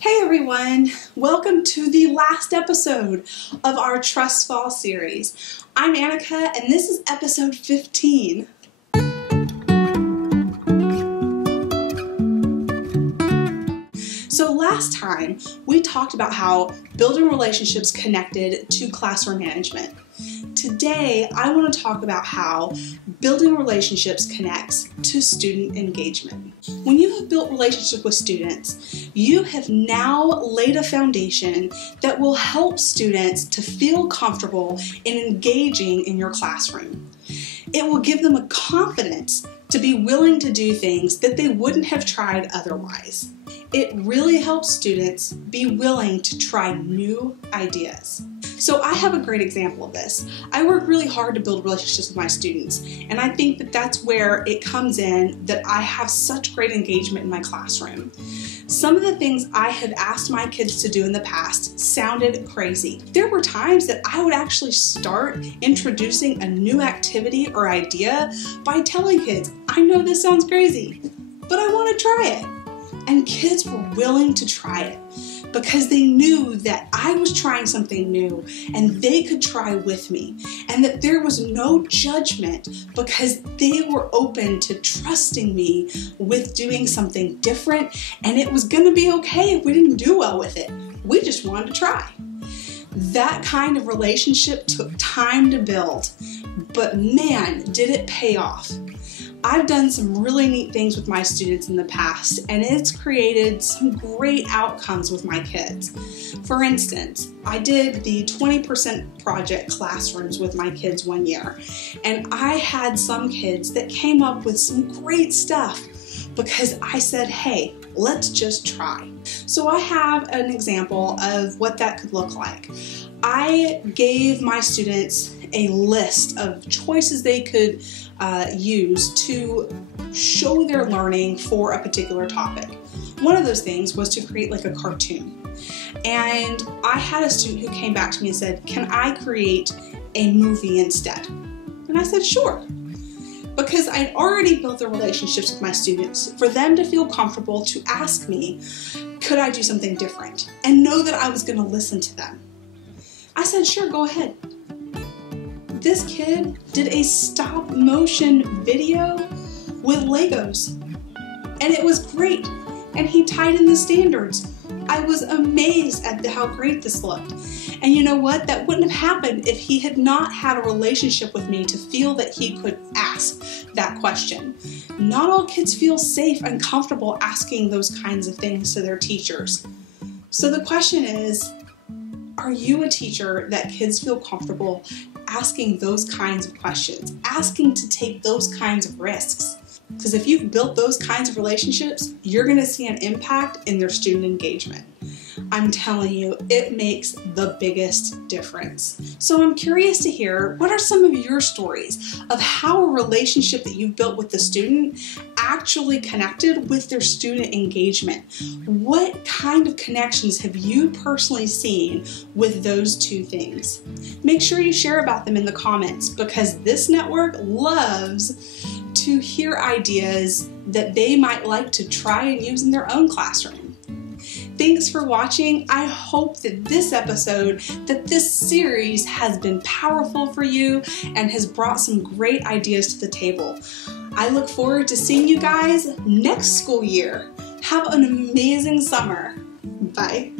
Hey everyone, welcome to the last episode of our Trust Fall series. I'm Annika and this is episode 15. So last time we talked about how building relationships connected to classroom management. Today I want to talk about how building relationships connects to student engagement. When you have built relationships with students, you have now laid a foundation that will help students to feel comfortable in engaging in your classroom. It will give them a confidence to be willing to do things that they wouldn't have tried otherwise. It really helps students be willing to try new ideas. So I have a great example of this. I work really hard to build relationships with my students, and I think that that's where it comes in that I have such great engagement in my classroom. Some of the things I have asked my kids to do in the past sounded crazy. There were times that I would actually start introducing a new activity or idea by telling kids, I know this sounds crazy, but I want to try it. And kids were willing to try it because they knew that I was trying something new and they could try with me, and that there was no judgment because they were open to trusting me with doing something different, and it was going to be okay if we didn't do well with it. We just wanted to try. That kind of relationship took time to build, but man, did it pay off. I've done some really neat things with my students in the past, and it's created some great outcomes with my kids. For instance, I did the 20% project classrooms with my kids one year, and I had some kids that came up with some great stuff because I said, hey, let's just try. So I have an example of what that could look like. I gave my students a list of choices they could use to show their learning for a particular topic. One of those things was to create like a cartoon. And I had a student who came back to me and said, can I create a movie instead? And I said, sure. Because I'd already built the relationships with my students for them to feel comfortable to ask me, could I do something different? And know that I was going to listen to them. I said, sure, go ahead. This kid did a stop motion video with Legos, and it was great, and he tied in the standards. I was amazed at how great this looked. And you know what? That wouldn't have happened if he had not had a relationship with me to feel that he could ask that question. Not all kids feel safe and comfortable asking those kinds of things to their teachers. So the question is, are you a teacher that kids feel comfortable asking those kinds of questions, asking to take those kinds of risks? Because if you've built those kinds of relationships, you're going to see an impact in their student engagement. I'm telling you, it makes the biggest difference. So I'm curious to hear, what are some of your stories of how a relationship that you've built with the student actually connected with their student engagement? What kind of connections have you personally seen with those two things? Make sure you share about them in the comments, because this network loves to hear ideas that they might like to try and use in their own classroom. Thanks for watching. I hope that this episode, that this series has been powerful for you and has brought some great ideas to the table. I look forward to seeing you guys next school year. Have an amazing summer. Bye.